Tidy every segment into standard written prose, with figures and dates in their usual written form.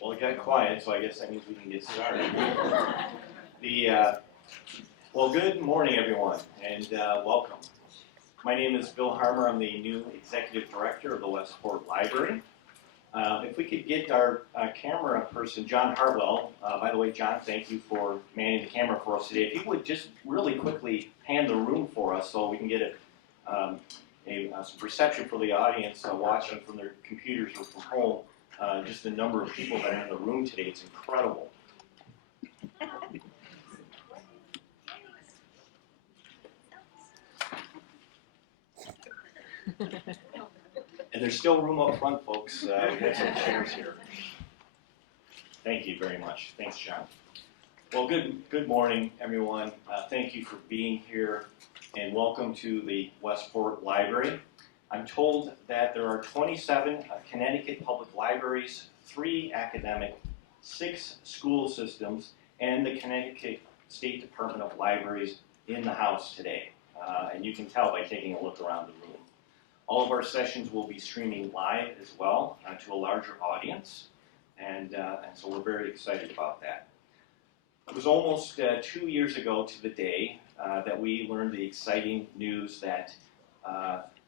Well, it got quiet, so I guess that means we can get started. Well, good morning, everyone, and welcome. My name is Bill Harmer. I'm the new Executive Director of the Westport Library. If we could get our camera person, John Hartwell. By the way, John, thank you for manning the camera for us today. If you would just really quickly pan the room for us so we can get some perception for the audience watching from their computers or from home. Just the number of people that are in the room today, it's incredible. And there's still room up front, folks. We have some chairs here. Thank you very much. Thanks, John. Well, good morning, everyone. Thank you for being here, and welcome to the Westport Library. I'm told that there are 27 Connecticut public libraries, 3 academic, 6 school systems, and the Connecticut State Department of Libraries in the house today. And you can tell by taking a look around the room. All of our sessions will be streaming live as well to a larger audience, and so we're very excited about that. It was almost 2 years ago to the day that we learned the exciting news that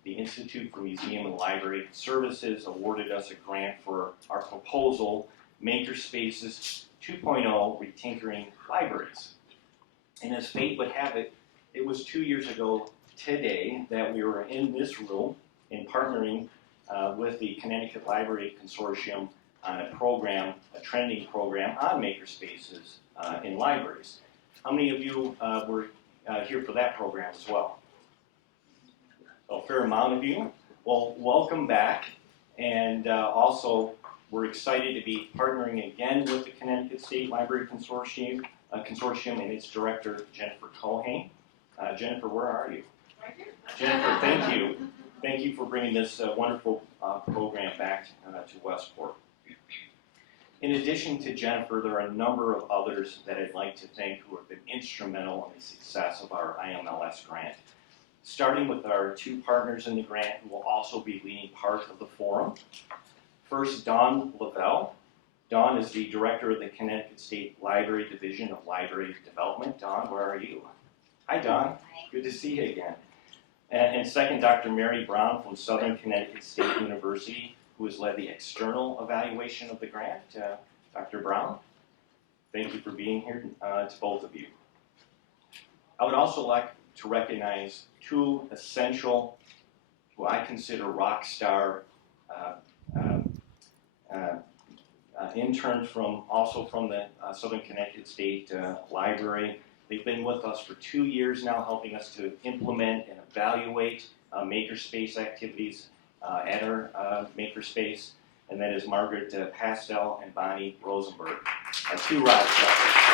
the Institute for Museum and Library Services awarded us a grant for our proposal, MakerSpace's 2.0 Retinkering Libraries. And as fate would have it, it was 2 years ago today that we were in this room and partnering with the Connecticut Library Consortium on a program, a trending program on MakerSpaces in libraries. How many of you were here for that program as well? A fair amount of you. Well, welcome back, and also we're excited to be partnering again with the Connecticut State Library Consortium and its director, Jennifer Keohane. Jennifer, where are you? Right here. Jennifer, thank you. Thank you for bringing this wonderful program back to Westport. In addition to Jennifer, there are a number of others that I'd like to thank who have been instrumental in the success of our IMLS grant. Starting with our 2 partners in the grant who will also be leading part of the forum. First, Dawn Lavelle. Dawn is the director of the Connecticut State Library Division of Library Development. Dawn, where are you? Hi, Dawn. Hi. Good to see you again. And second, Dr. Mary Brown from Southern Connecticut State University, who has led the external evaluation of the grant. Dr. Brown, thank you for being here to both of you. I would also like to recognize 2 essential, what I consider rock star interns from the Southern Connecticut State Library. They've been with us for 2 years now, helping us to implement and evaluate MakerSpace activities at our MakerSpace, and that is Margaret Pastel and Bonnie Rosenberg, 2 rock stars.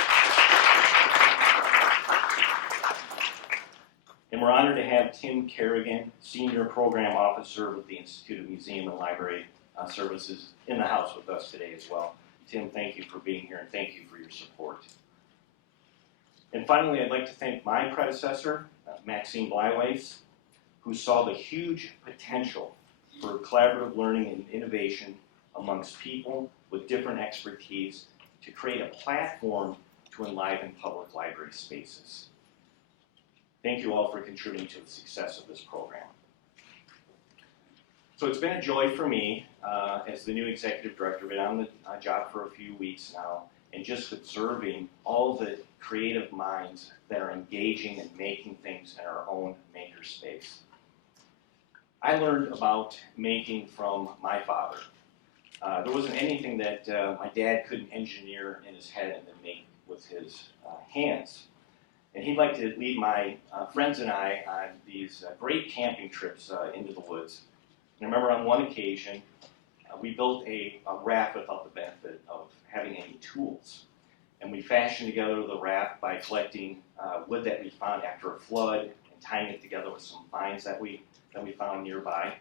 And we're honored to have Tim Kerrigan, Senior Program Officer with the Institute of Museum and Library Services, in the house with us today as well. Tim, thank you for being here, and thank you for your support. And finally, I'd like to thank my predecessor, Maxine Blywace, who saw the huge potential for collaborative learning and innovation amongst people with different expertise to create a platform to enliven public library spaces. Thank you all for contributing to the success of this program. So it's been a joy for me as the new executive director. I've been on the job for a few weeks now, and just observing all the creative minds that are engaging and making things in our own MakerSpace. I learned about making from my father. There wasn't anything that my dad couldn't engineer in his head and then make with his hands. And he'd like to lead my friends and I on these great camping trips into the woods. And I remember on one occasion, we built a raft without the benefit of having any tools. And we fashioned together the raft by collecting wood that we found after a flood and tying it together with some vines that we found nearby.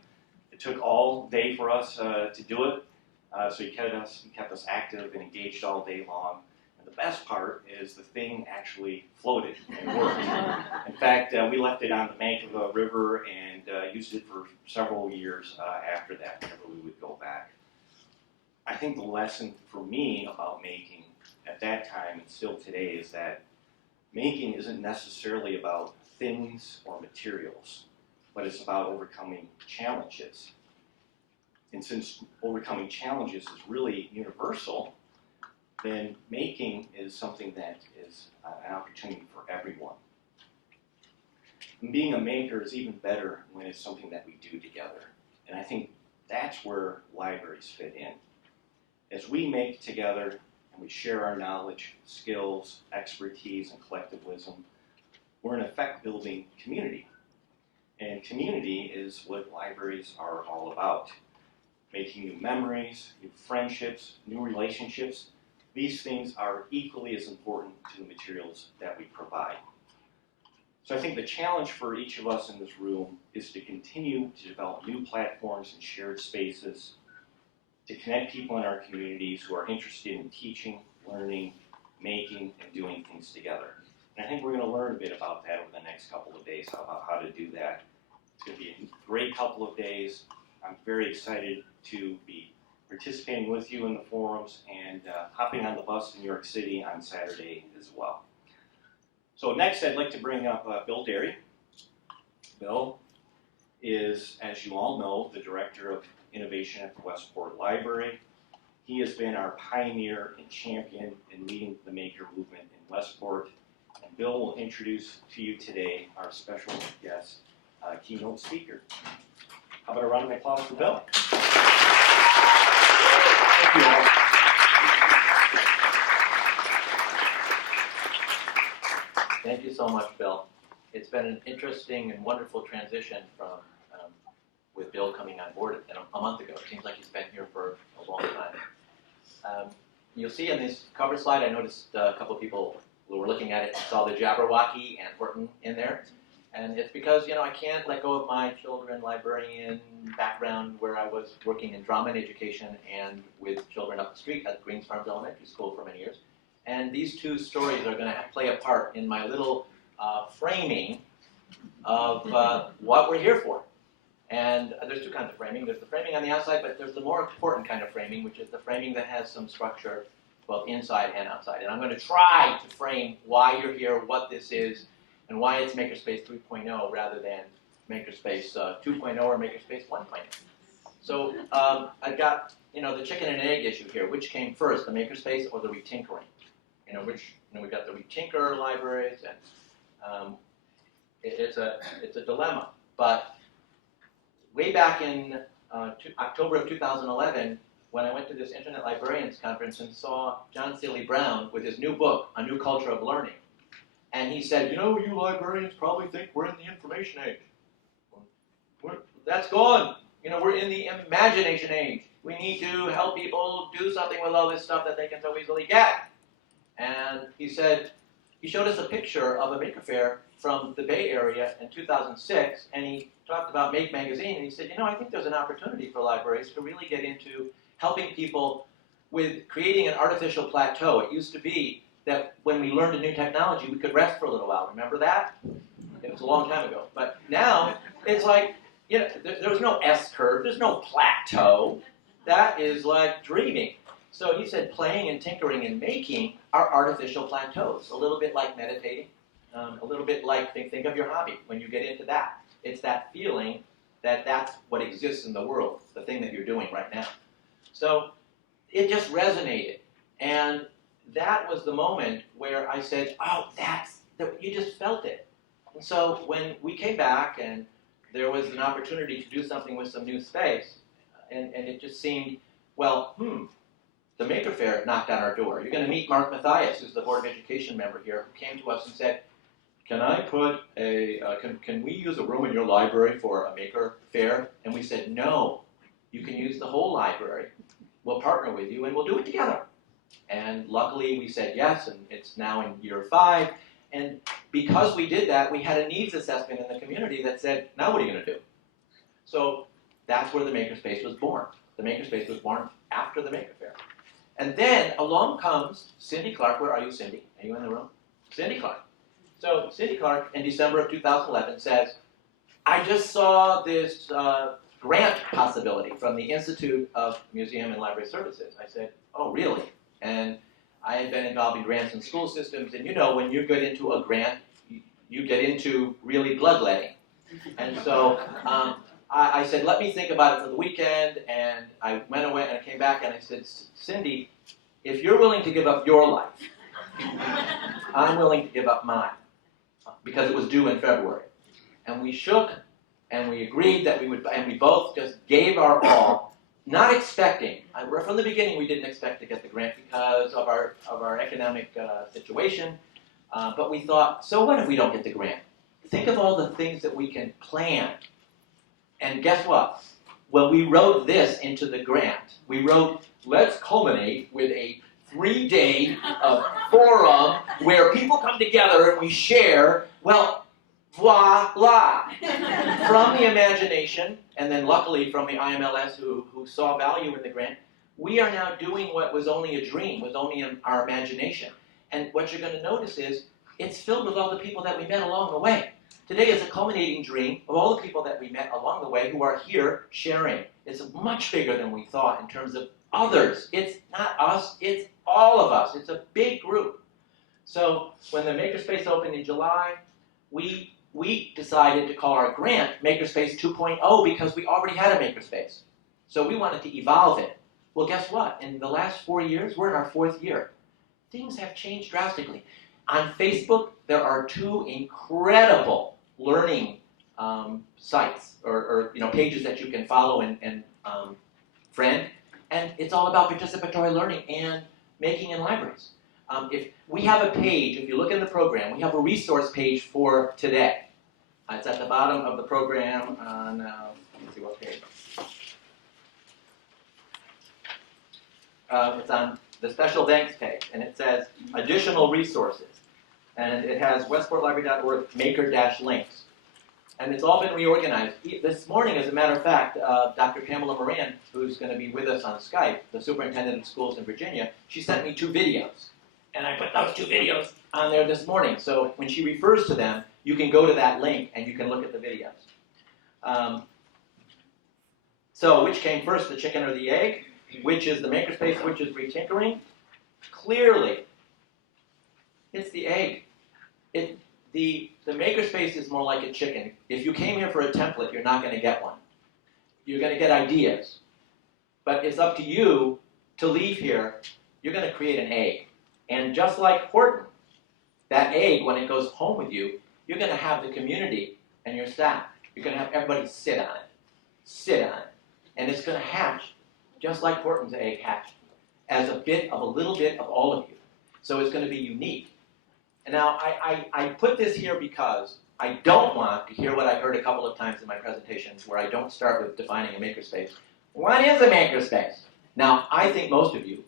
It took all day for us to do it, so he kept us active and engaged all day long. And the best part is the thing actually floated and worked. In fact, we left it on the bank of a river and used it for several years after that, whenever we would go back. I think the lesson for me about making at that time and still today is that making isn't necessarily about things or materials, but it's about overcoming challenges. And since overcoming challenges is really universal, then making is something that is an opportunity for everyone. And being a maker is even better when it's something that we do together. And I think that's where libraries fit in. As we make together and we share our knowledge, skills, expertise, and collective wisdom, we're in effect building community. And community is what libraries are all about. Making new memories, new friendships, new relationships. These things are equally as important to the materials that we provide. So I think the challenge for each of us in this room is to continue to develop new platforms and shared spaces to connect people in our communities who are interested in teaching, learning, making, and doing things together. And I think we're going to learn a bit about that over the next couple of days, about how to do that. It's going to be a great couple of days. I'm very excited to be participating with you in the forums and hopping on the bus to New York City on Saturday as well. So next I'd like to bring up Bill Derry. Bill is, as you all know, the Director of Innovation at the Westport Library. He has been our pioneer and champion in leading the maker movement in Westport. And Bill will introduce to you today our special guest, keynote speaker. How about a round of applause for Bill? Thank you all. Thank you so much, Bill. It's been an interesting and wonderful transition from with Bill coming on board a month ago. It seems like he's been here for a long time. You'll see in this cover slide, I noticed a couple of people who were looking at it saw the Jabberwocky and Horton in there. And it's because, I can't let go of my children librarian background where I was working in drama and education and with children up the street at Greens Farms Elementary School for many years. And these two stories are going to play a part in my little framing of what we're here for. And there's two kinds of framing. There's the framing on the outside, but there's the more important kind of framing, which is the framing that has some structure both inside and outside. And I'm going to try to frame why you're here, what this is, and why it's MakerSpace 3.0 rather than MakerSpace 2.0 or MakerSpace 1.0. So I've got, the chicken and egg issue here. Which came first, the MakerSpace or the Retinkering? We've got the Retinker libraries, and it's a dilemma. But way back in October of 2011, when I went to this Internet Librarians Conference and saw John Seely Brown with his new book, A New Culture of Learning, and he said, you librarians probably think we're in the information age. That's gone. We're in the imagination age. We need to help people do something with all this stuff that they can so easily get. And he showed us a picture of a maker fair from the Bay Area in 2006, and he talked about Make Magazine, and he said, I think there's an opportunity for libraries to really get into helping people with creating an artificial plateau. It used to be that when we learned a new technology, we could rest for a little while. Remember that? It was a long time ago. But now, it's like, there was no S-curve, there's no plateau. That is like dreaming. So he said playing and tinkering and making are artificial plateaus, a little bit like meditating, a little bit like, think of your hobby. When you get into that, it's that feeling that that's what exists in the world, the thing that you're doing right now. So it just resonated. And that was the moment where I said, you just felt it. And so when we came back and there was an opportunity to do something with some new space, and it just seemed, the Maker Faire knocked on our door. You're going to meet Mark Mathias, who's the Board of Education member here, who came to us and said, can I put can we use a room in your library for a Maker Faire? And we said, no, you can use the whole library. We'll partner with you and we'll do it together. And luckily we said yes, and it's now in year 5. And because we did that, we had a needs assessment in the community that said, now what are you going to do? So that's where the MakerSpace was born. The MakerSpace was born after the Maker Faire. And then along comes Cindy Clark. Where are you, Cindy? Are you in the room? Cindy Clark. So Cindy Clark in December of 2011 says, I just saw this grant possibility from the Institute of Museum and Library Services. I said, oh, really? And I had been involved in grants in school systems, and you know, when you get into a grant, you get into really bloodletting. And so I said, let me think about it for the weekend, and I went away and I came back and I said, Cindy, if you're willing to give up your life, I'm willing to give up mine, because it was due in February. And we shook, and we agreed that we would, and we both just gave our all, not expecting. From the beginning, we didn't expect to get the grant because of our economic situation. But we thought, so what if we don't get the grant? Think of all the things that we can plan. And guess what? When we wrote this into the grant, we wrote, let's culminate with a 3-day forum where people come together and we share. Well, voila! From the imagination, and then luckily from the IMLS who saw value in the grant, we are now doing what was only a dream, was only in our imagination. And what you're going to notice is, it's filled with all the people that we met along the way. Today is a culminating dream of all the people that we met along the way who are here sharing. It's much bigger than we thought in terms of others. It's not us, it's all of us. It's a big group. So when the MakerSpace opened in July, we decided to call our grant MakerSpace 2.0 because we already had a MakerSpace. So we wanted to evolve it. Well, guess what? In the last 4 years, we're in our 4th year. Things have changed drastically. On Facebook, there are 2 incredible learning sites or pages that you can follow and friend, and it's all about participatory learning and making in libraries. If we have a page, if you look in the program, we have a resource page for today. It's at the bottom of the program on, let's see what page. It's on the special thanks page, and it says additional resources. And it has westportlibrary.org maker-links. And it's all been reorganized. This morning, as a matter of fact, Dr. Pamela Moran, who's going to be with us on Skype, the superintendent of schools in Virginia, she sent me 2 videos. And I put those 2 videos on there this morning. So when she refers to them, you can go to that link and you can look at the videos. So which came first, the chicken or the egg? Which is the MakerSpace, which is Retinkering? Clearly, it's the egg. The MakerSpace is more like a chicken. If you came here for a template, you're not going to get one. You're going to get ideas. But it's up to you to leave here. You're going to create an egg. And just like Horton, that egg, when it goes home with you, you're going to have the community and your staff. You're going to have everybody sit on it. Sit on it. And it's going to hatch just like Horton's egg hatched, as a little bit of all of you. So it's going to be unique. And now, I put this here because I don't want to hear what I heard a couple of times in my presentations where I don't start with defining a makerspace. What is a makerspace? Now, I think most of you,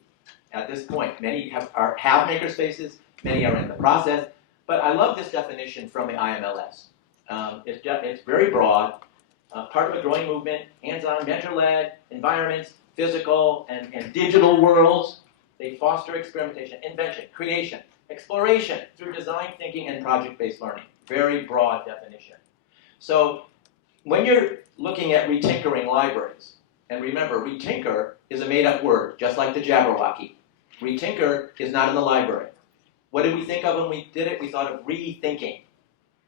at this point, many have makerspaces, many are in the process, but I love this definition from the IMLS. It's very broad, part of a growing movement, hands-on, mentor-led, environments, physical and digital worlds. They foster experimentation, invention, creation, exploration through design thinking and project-based learning. Very broad definition. So when you're looking at retinkering libraries, and remember, retinker is a made-up word, just like the Jabberwocky. Retinker is not in the library. What did we think of when we did it? We thought of rethinking.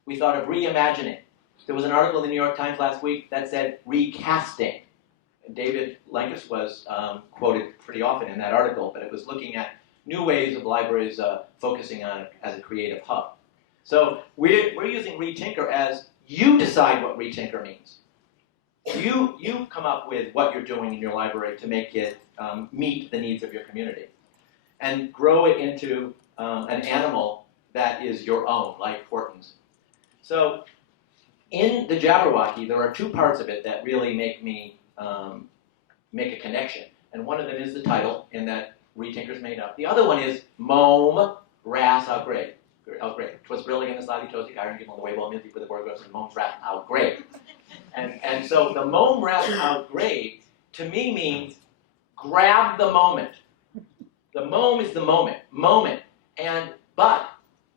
We thought of reimagining. There was an article in the New York Times last week that said recasting. And David Lankus was quoted pretty often in that article, but it was looking at new ways of libraries focusing on it as a creative hub. So we're using retinker as you decide what retinker means. You come up with what you're doing in your library to make it meet the needs of your community. And grow it into an animal that is your own, like Horton's. So in the Jabberwocky, there are 2 parts of it that really make me make a connection. And one of them is the title, in that Retinker's made up. The other one is Mome Ras Outgrade. Twas brilliant in the slightly toasty iron given on the way well music with the word goes and Mome's Ras Outgrade. And so the Mome Ras Outgrade to me means grab the moment. The mome is the moment. But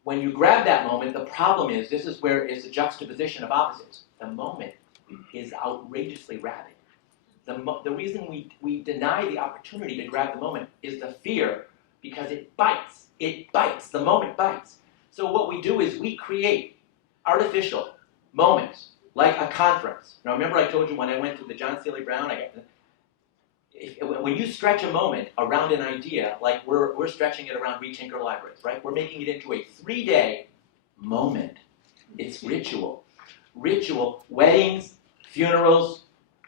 when you grab that moment, the problem is, this is where it's a juxtaposition of opposites. The moment is outrageously rapid. the reason we deny the opportunity to grab the moment is the fear, because it bites. It bites. The moment bites. So what we do is we create artificial moments, like a conference. Now remember I told you when I went to the John Seely Brown, when you stretch a moment around an idea, like we're stretching it around Retinker libraries, right? We're making it into a 3-day moment. It's ritual. Ritual, weddings, funerals,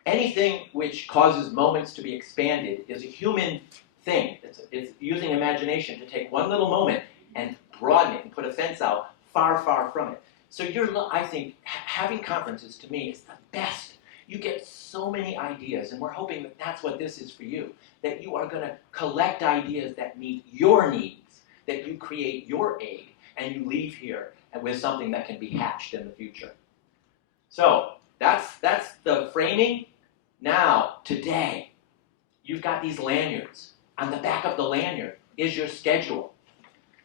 anything which causes moments to be expanded is a human thing. It's using imagination to take one little moment and broaden it and put a fence out far, far from it. So I think having conferences to me is the best. You get so many ideas, and we're hoping that that's what this is for you, that you are going to collect ideas that meet your needs, that you create your egg, and you leave here with something that can be hatched in the future. So that's the framing. Now, today, you've got these lanyards. On the back of the lanyard is your schedule.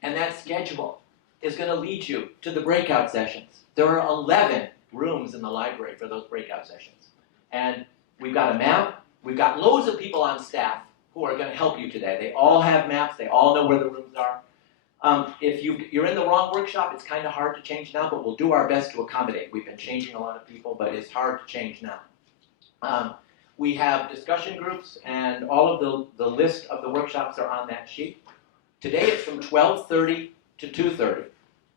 And that schedule is going to lead you to the breakout sessions. There are 11 rooms in the library for those breakout sessions. And we've got a map. We've got loads of people on staff who are going to help you today. They all have maps. They all know where the rooms are. If you're in the wrong workshop, it's kind of hard to change now, but we'll do our best to accommodate. We've been changing a lot of people, but it's hard to change now. We have discussion groups, and all of the list of the workshops are on that sheet. Today it's from 12:30 to 2:30.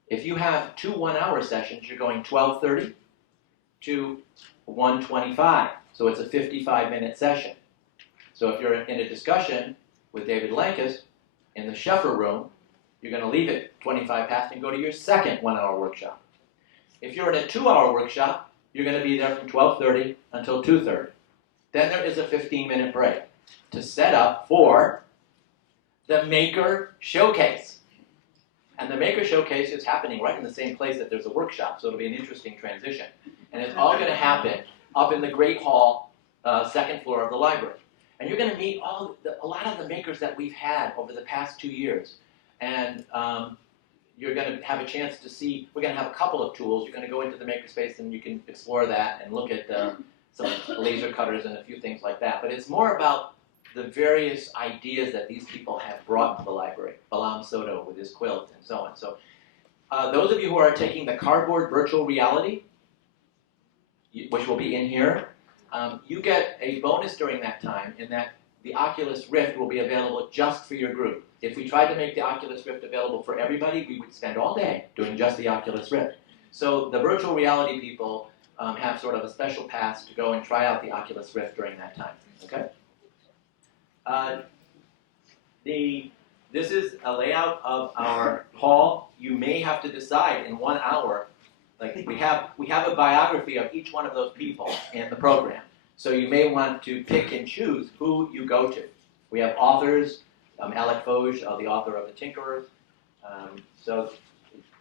If you have 2 one-hour sessions, you're going 12:30 to 1:25. So it's a 55-minute session. So if you're in a discussion with David Lankus in the Sheffer room, you're going to leave it 25 past and go to your second one-hour workshop. If you're in a 2-hour workshop, you're going to be there from 12:30 until 2:30. Then there is a 15-minute break to set up for the Maker Showcase. And the Maker Showcase is happening right in the same place that there's a workshop, so it'll be an interesting transition. And it's all going to happen up in the Great Hall, second floor of the library. And you're going to meet a lot of the makers that we've had over the past 2 years. And you're going to have a chance to see, we're going to have a couple of tools. You're going to go into the MakerSpace and you can explore that and look at some laser cutters and a few things like that. But it's more about the various ideas that these people have brought to the library. Balam Soto with his quilt and so on. So those of you who are taking the cardboard virtual reality, which will be in here, you get a bonus during that time in that the Oculus Rift will be available just for your group. If we tried to make the Oculus Rift available for everybody, we would spend all day doing just the Oculus Rift. So the virtual reality people have sort of a special pass to go and try out the Oculus Rift during that time. Okay? This is a layout of our hall. You may have to decide in 1 hour. Like we have a biography of each one of those people in the program. So you may want to pick and choose who you go to. We have authors, Alec Foge, the author of The Tinkerers. So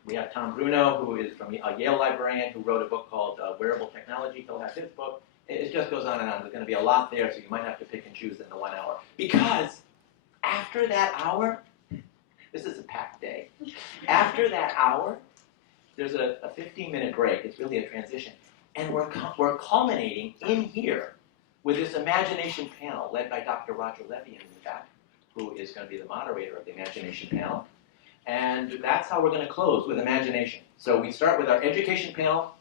we have Tom Bruno, who is from a Yale librarian, who wrote a book called Wearable Technology. He'll have his book. It just goes on and on. There's going to be a lot there, so you might have to pick and choose in the 1 hour. Because after that hour, this is a packed day. After that hour, there's a 15-minute break. It's really a transition. And we're culminating in here with this imagination panel led by Dr. Roger Levy in the back, who is going to be the moderator of the imagination panel. And that's how we're going to close, with imagination. So we start with our education panel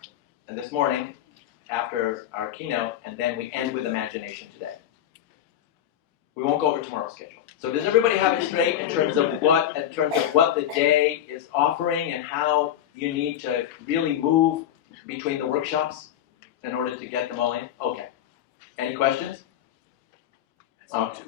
and this morning after our keynote, and then we end with imagination today. We won't go over tomorrow's schedule. So does everybody have it straight in terms of what the day is offering and how you need to really move between the workshops in order to get them all in? Okay. Any questions? Okay.